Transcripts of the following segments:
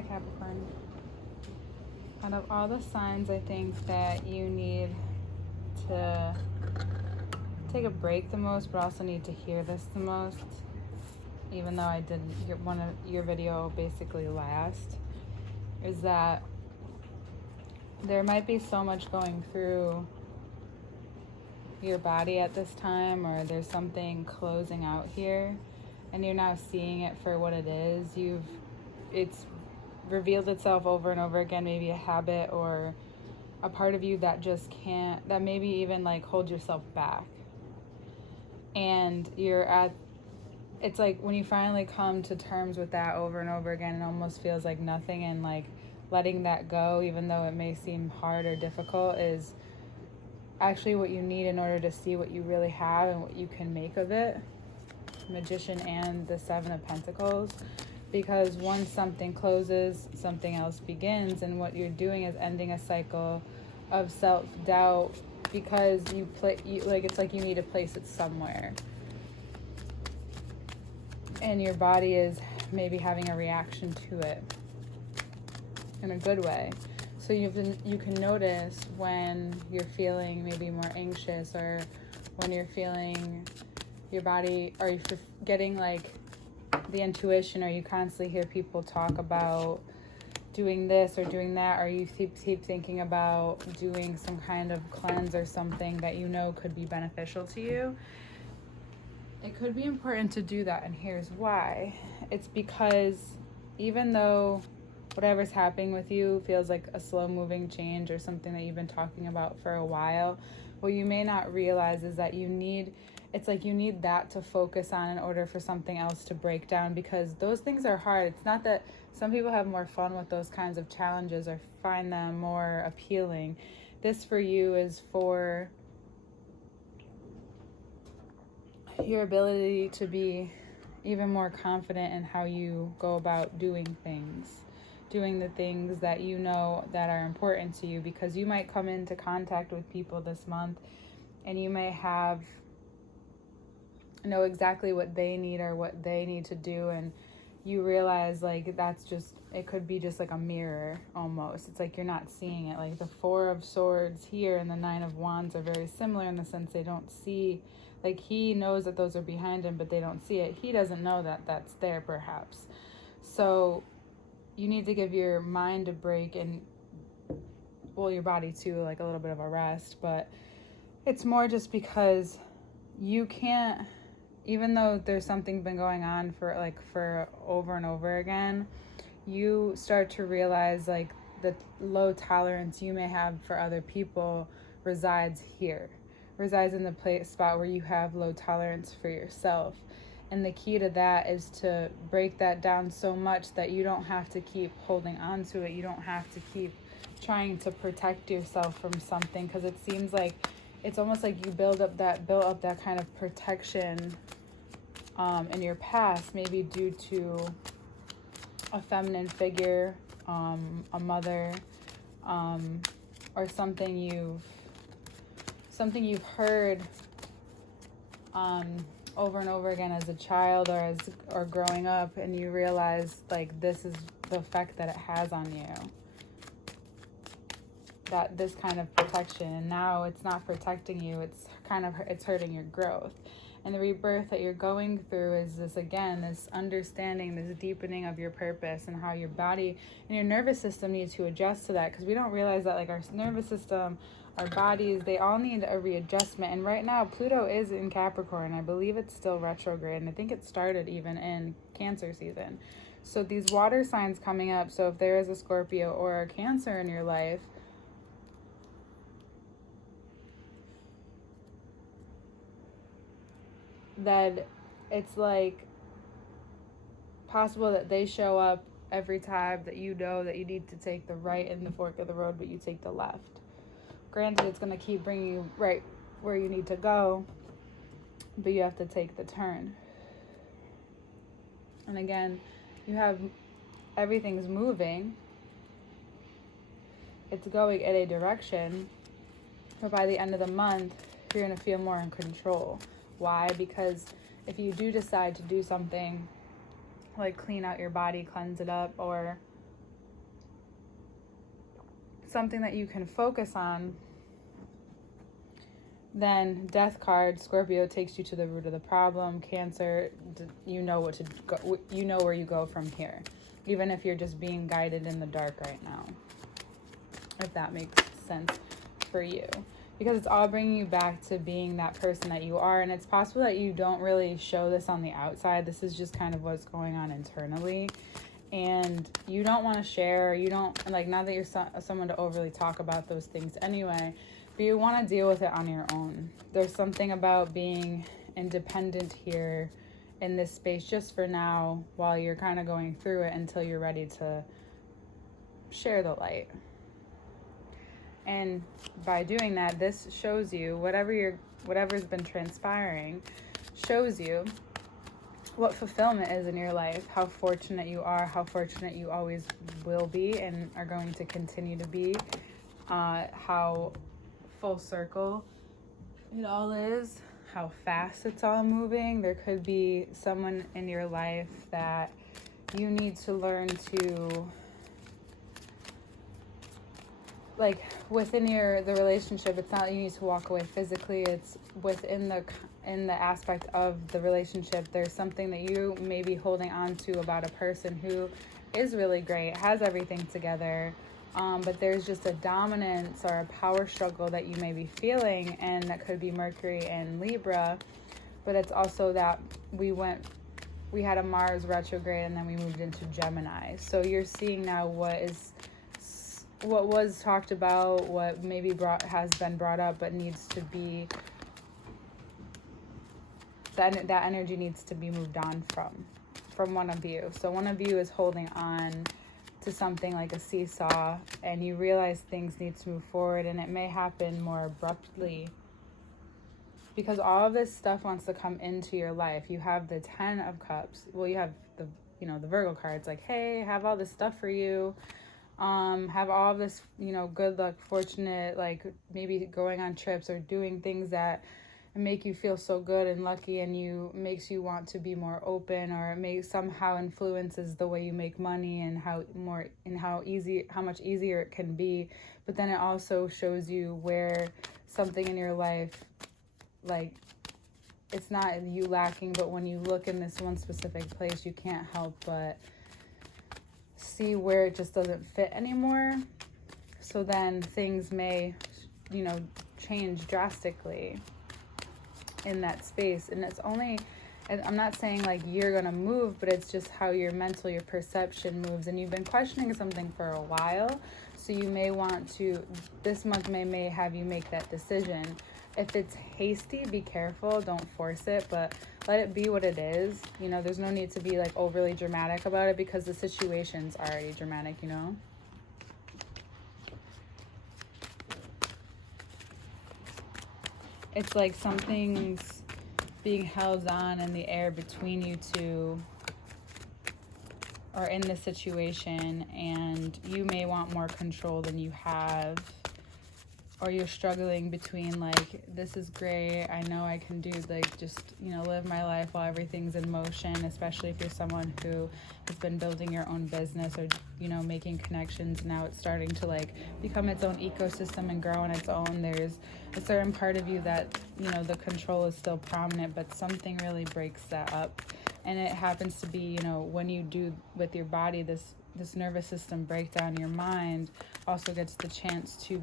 Hi, Capricorn. Out of all the signs, I think that you need to take a break the most, but also need to hear this the most, even though I did one of your video basically last, is that there might be so much going through your body at this time, or there's something closing out here, and you're now seeing it for what it is. It's revealed itself over and over again, maybe a habit or a part of you that just can't, that maybe even like hold yourself back. And it's like when you finally come to terms with that over and over again, it almost feels like nothing, and like letting that go, even though it may seem hard or difficult, is actually what you need in order to see what you really have and what you can make of it. Magician and the Seven of Pentacles. Because once something closes, something else begins, and what you're doing is ending a cycle of self-doubt, because it's like you need to place it somewhere, and your body is maybe having a reaction to it in a good way. So you can notice when you're feeling maybe more anxious, or when you're feeling your body, or you're getting like the intuition, or you constantly hear people talk about doing this or doing that, or you keep thinking about doing some kind of cleanse or something that you know could be beneficial to you. It could be important to do that, and here's why. It's because even though whatever's happening with you feels like a slow-moving change or something that you've been talking about for a while, what you may not realize is that you need that to focus on in order for something else to break down, because those things are hard. It's not that some people have more fun with those kinds of challenges or find them more appealing. This for you is for your ability to be even more confident in how you go about doing the things that you know that are important to you, because you might come into contact with people this month and you may know exactly what they need or what they need to do, and you realize like it could be just like a mirror almost. It's like you're not seeing it. Like the Four of Swords here and the Nine of Wands are very similar in the sense they don't see, like he knows that those are behind him, but they don't see it. He doesn't know that that's there perhaps. So you need to give your mind a break, and your body too, like a little bit of a rest. But it's more just because you can't, even though there's something been going on for over and over again, you start to realize like the low tolerance you may have for other people resides in the spot where you have low tolerance for yourself. And the key to that is to break that down so much that you don't have to keep holding on to it. You don't have to keep trying to protect yourself from something, because it seems like it's almost like you built up that kind of protection in your past, maybe due to a feminine figure, a mother, or something you've heard over and over again as a child or growing up, and you realize like this is the effect that it has on you, that this kind of protection, and now it's not protecting you, it's hurting your growth. And the rebirth that you're going through is this understanding, this deepening of your purpose, and how your body and your nervous system need to adjust to that, because we don't realize that like our nervous system, our bodies, they all need a readjustment. And right now Pluto is in Capricorn. I believe it's still retrograde, and I think it started even in Cancer season. So these water signs coming up, so if there is a Scorpio or a Cancer in your life, that it's like possible that they show up every time that you know that you need to take the right in the fork of the road, but you take the left. Granted, it's going to keep bringing you right where you need to go, but you have to take the turn. And again, everything's moving. It's going in a direction, but by the end of the month, you're going to feel more in control. Why? Because if you do decide to do something like clean out your body, cleanse it up, or something that you can focus on, then Death card, Scorpio, takes you to the root of the problem. Cancer, you know what to go, you know where you go from here, even if you're just being guided in the dark right now, if that makes sense for you, because it's all bringing you back to being that person that you are. And it's possible that you don't really show this on the outside. This is just kind of what's going on internally, and you don't want to share. You don't, like, not that you're someone to overly talk about those things anyway, but you want to deal with it on your own. There's something about being independent here in this space just for now, while you're kind of going through it, until you're ready to share the light. And by doing that, this shows you whatever's been transpiring, shows you what fulfillment is in your life, how fortunate you are, how fortunate you always will be and are going to continue to be, how full circle it all is, how fast it's all moving. There could be someone in your life that you need to learn to, like, within the relationship, it's not that you need to walk away physically, it's within the aspect of the relationship. There's something that you may be holding on to about a person who is really great, has everything together, but there's just a dominance or a power struggle that you may be feeling, and that could be Mercury and Libra. But it's also that we had a Mars retrograde and then we moved into Gemini. So you're seeing now what was talked about, what maybe has been brought up, but needs to be, that energy needs to be moved on from one of you. So one of you is holding on to something like a seesaw, and you realize things need to move forward, and it may happen more abruptly because all of this stuff wants to come into your life. You have the 10 of Cups. Well, you have the Virgo cards, like, hey, have all this stuff for you. Have all of this, good luck, fortunate, like maybe going on trips or doing things that make you feel so good and lucky, and makes you want to be more open, or it somehow influences the way you make money and how much easier it can be. But then it also shows you where something in your life, like, it's not you lacking, but when you look in this one specific place, you can't help but see where it just doesn't fit anymore. So then things may, change drastically in that space. And I'm not saying like you're gonna move, but it's just how your perception moves. And you've been questioning something for a while, so you may want to, this month may have you make that decision. If it's hasty, be careful, don't force it, but let it be what it is. There's no need to be like overly dramatic about it, because the situation's already dramatic, It's like something's being held on in the air between you two, or in the situation, and you may want more control than you have. Or you're struggling between, like, this is great, I know I can do, like, just, live my life while everything's in motion, especially if you're someone who has been building your own business or, making connections. Now it's starting to, like, become its own ecosystem and grow on its own. There's a certain part of you that, the control is still prominent, but something really breaks that up. And it happens to be, when you do with your body, this nervous system breakdown, your mind also gets the chance to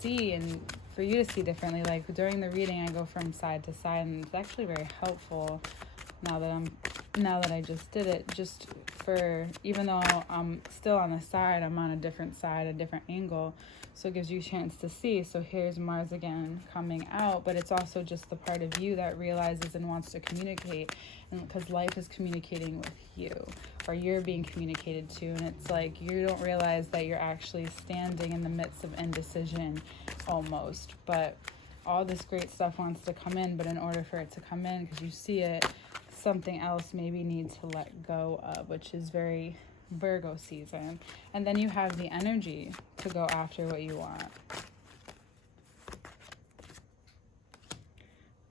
see, and for you to see differently. Like during the reading, I go from side to side, and it's actually very helpful now that I just did it, just for, even though I'm still on the side, I'm on a different side, a different angle, so it gives you a chance to see. So here's Mars again coming out, but it's also just the part of you that realizes and wants to communicate, and because life is communicating with you, or you're being communicated to, and it's like you don't realize that you're actually standing in the midst of indecision almost. But all this great stuff wants to come in, but in order for it to come in, because you see it, something else maybe needs to let go of, which is very Virgo season. And then you have the energy to go after what you want.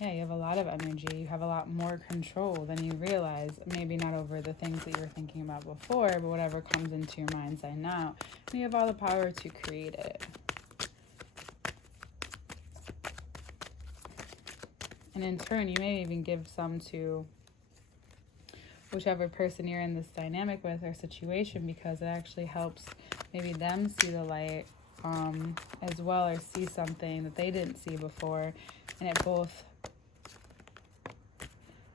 yeah, you have a lot of energy. You have a lot more control than you realize. Maybe not over the things that you were thinking about before, but whatever comes into your mind's eye now. And you have all the power to create it. And in turn, you may even give some to whichever person you're in this dynamic with or situation, because it actually helps maybe them see the light as well, or see something that they didn't see before, and it both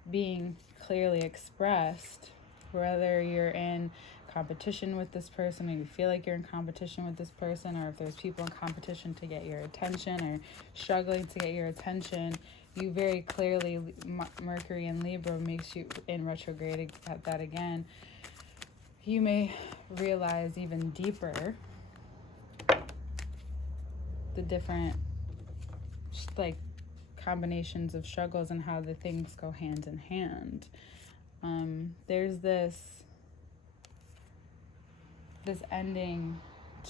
being clearly expressed, whether you're in competition with this person, maybe feel like you're in competition with this person, or if there's people in competition to get your attention or struggling to get your attention, you very clearly, Mercury in Libra makes you in retrograde at that again, you may realize even deeper the different like combinations of struggles and how the things go hand in hand. There's this ending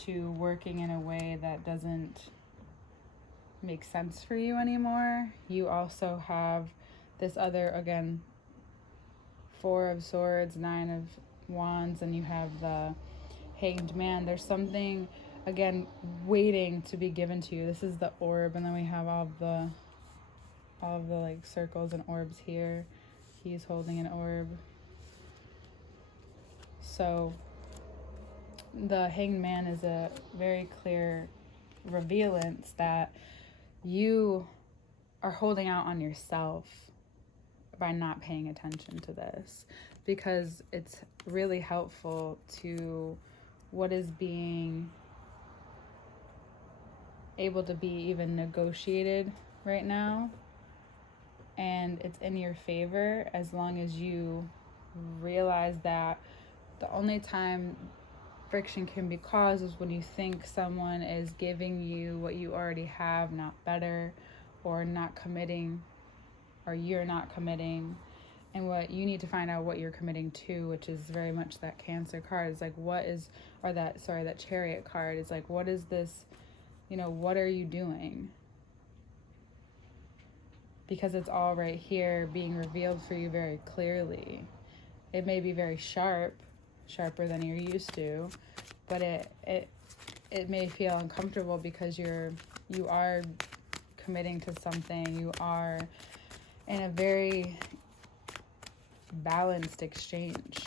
to working in a way that doesn't make sense for you anymore. You also have this other, again, 4 of Swords, 9 of Wands, and you have the Hanged Man. There's something, again, waiting to be given to you. This is the orb, and then we have all of the like circles and orbs here. He's holding an orb. So the Hanged Man is a very clear revealance that you are holding out on yourself by not paying attention to this, because it's really helpful to what is being able to be even negotiated right now, and it's in your favor as long as you realize that the only time friction can be caused is when you think someone is giving you what you already have, not better, or not committing, or you're not committing. And what you need to find out what you're committing to, which is very much that Cancer card, is like that Chariot card is like, what is this, what are you doing? Because it's all right here being revealed for you very clearly. It may be very sharper than you're used to, but it may feel uncomfortable because you are committing to something. You are in a very balanced exchange,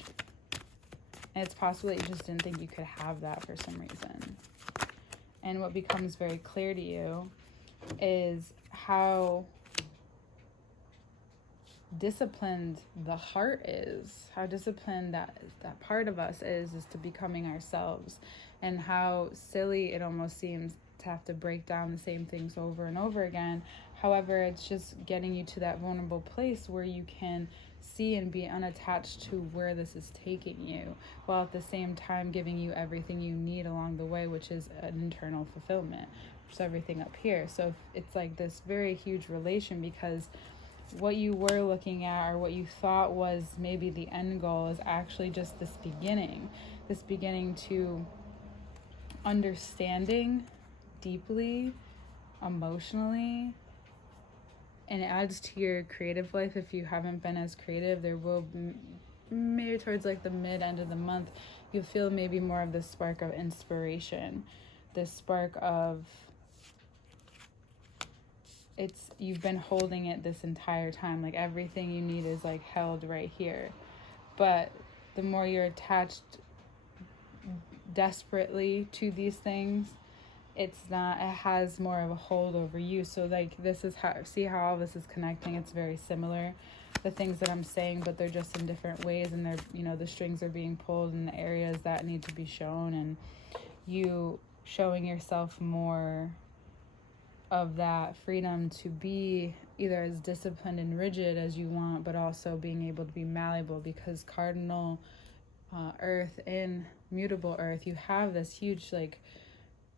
and it's possible that you just didn't think you could have that for some reason. And what becomes very clear to you is how disciplined the heart is, how disciplined that part of us is to becoming ourselves, and how silly it almost seems to have to break down the same things over and over again. However, it's just getting you to that vulnerable place where you can see and be unattached to where this is taking you, while at the same time giving you everything you need along the way, which is an internal fulfillment, which is everything up here. So it's like this very huge relation, because what you were looking at, or what you thought was maybe the end goal, is actually just this beginning to understanding deeply, emotionally, and it adds to your creative life. If you haven't been as creative, there will maybe towards like the end of the month, you'll feel maybe more of this spark of inspiration, this spark of you've been holding it this entire time, like everything you need is like held right here. But the more you're attached desperately to these things, it has more of a hold over you. So like this is see how all this is connecting. It's very similar, the things that I'm saying, but they're just in different ways, and they're, the strings are being pulled in the areas that need to be shown, and you showing yourself more of that freedom to be either as disciplined and rigid as you want, but also being able to be malleable, because cardinal earth in mutable earth, you have this huge,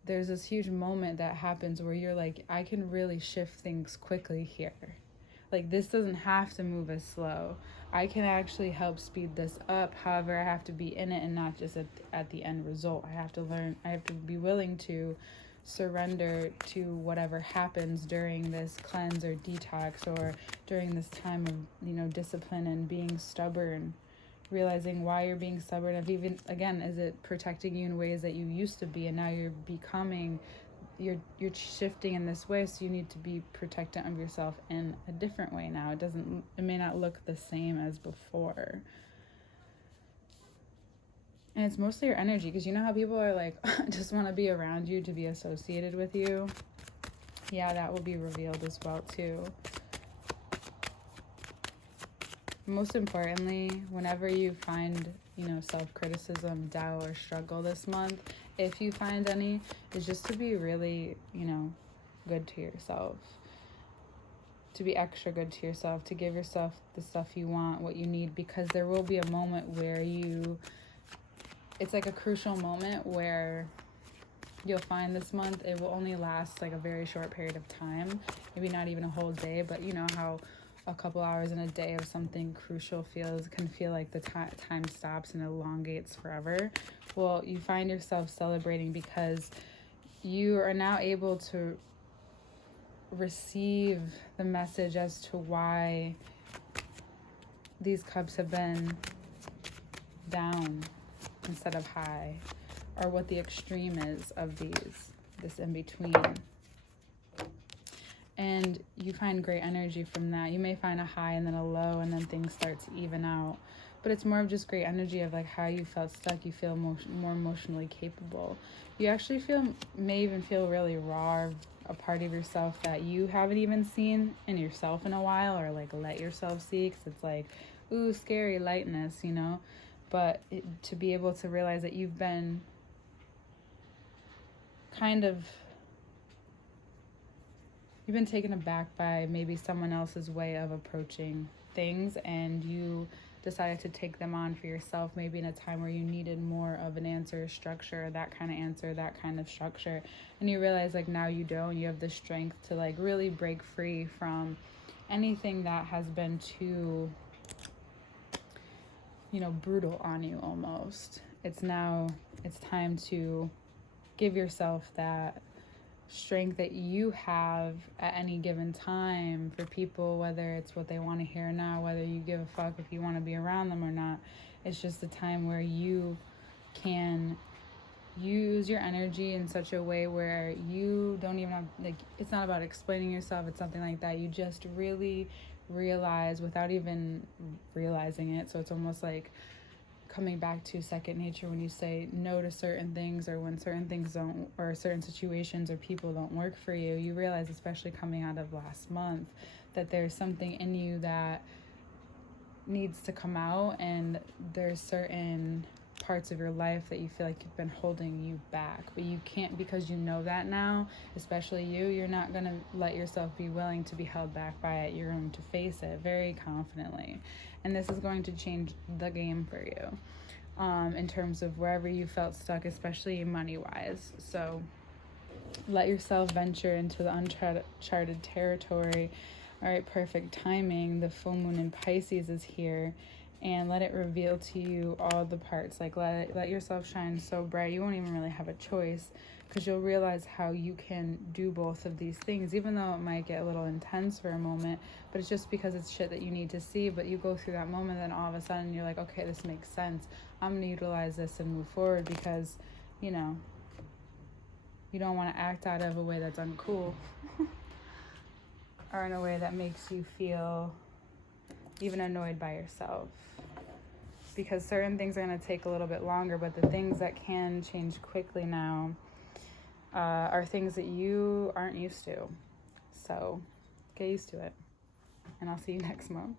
there's this huge moment that happens where you're like, I can really shift things quickly here. Like, this doesn't have to move as slow. I can actually help speed this up. However, I have to be in it and not just at the end result. I have to be willing to surrender to whatever happens during this cleanse or detox, or during this time of, discipline and being stubborn, realizing why you're being stubborn. If even, again, is it protecting you in ways that you used to be, and now you're shifting in this way, so you need to be protectant of yourself in a different way now. It may not look the same as before. And it's mostly your energy, because you know how people are like, just want to be around you, to be associated with you. Yeah, that will be revealed as well too. Most importantly, whenever you find, self-criticism, doubt, or struggle this month, if you find any, is just to be really, good to yourself. To be extra good to yourself, to give yourself the stuff you want, what you need, because there will be a moment where it's like a crucial moment where you'll find this month, it will only last like a very short period of time, maybe not even a whole day, but you know how a couple hours in a day of something crucial can feel like the time stops and elongates forever. Well, you find yourself celebrating because you are now able to receive the message as to why these cups have been down instead of high, or what the extreme is of this in between. And you find great energy from that. You may find a high and then a low, and then things start to even out. But it's more of just great energy of like how you felt stuck. You feel more emotionally capable. You actually may even feel really raw, a part of yourself that you haven't even seen in yourself in a while, or like let yourself see, because it's like, ooh, scary lightness, But to be able to realize that you've been taken aback by maybe someone else's way of approaching things, and you decided to take them on for yourself, maybe in a time where you needed more of an answer, structure, that kind of answer, that kind of structure. And you realize like now you don't. You have the strength to like really break free from anything that has been too brutal on you almost. It's time to give yourself that strength that you have at any given time for people, whether it's what they want to hear now, whether you give a fuck if you want to be around them or not. It's just a time where you can use your energy in such a way where you don't even have, like, it's not about explaining yourself, it's something like that. You just really realize without even realizing it. So it's almost like coming back to second nature when you say no to certain things, or when certain things don't, or certain situations or people don't work for you. You realize, especially coming out of last month, that there's something in you that needs to come out, and there's certain parts of your life that you feel like you've been holding you back, but you can't, because you know that now, especially you're not going to let yourself be willing to be held back by it. You're going to face it very confidently, and this is going to change the game for you in terms of wherever you felt stuck, especially money wise. So let yourself venture into the uncharted territory. All right, perfect timing. The full moon in Pisces is here, and let it reveal to you all the parts. Like let yourself shine so bright you won't even really have a choice, because you'll realize how you can do both of these things, even though it might get a little intense for a moment. But it's just because it's shit that you need to see. But you go through that moment, then all of a sudden you're like, okay, this makes sense. I'm gonna utilize this and move forward, because you don't want to act out of a way that's uncool or in a way that makes you feel even annoyed by yourself, because certain things are going to take a little bit longer. But the things that can change quickly now are things that you aren't used to. So get used to it, and I'll see you next month.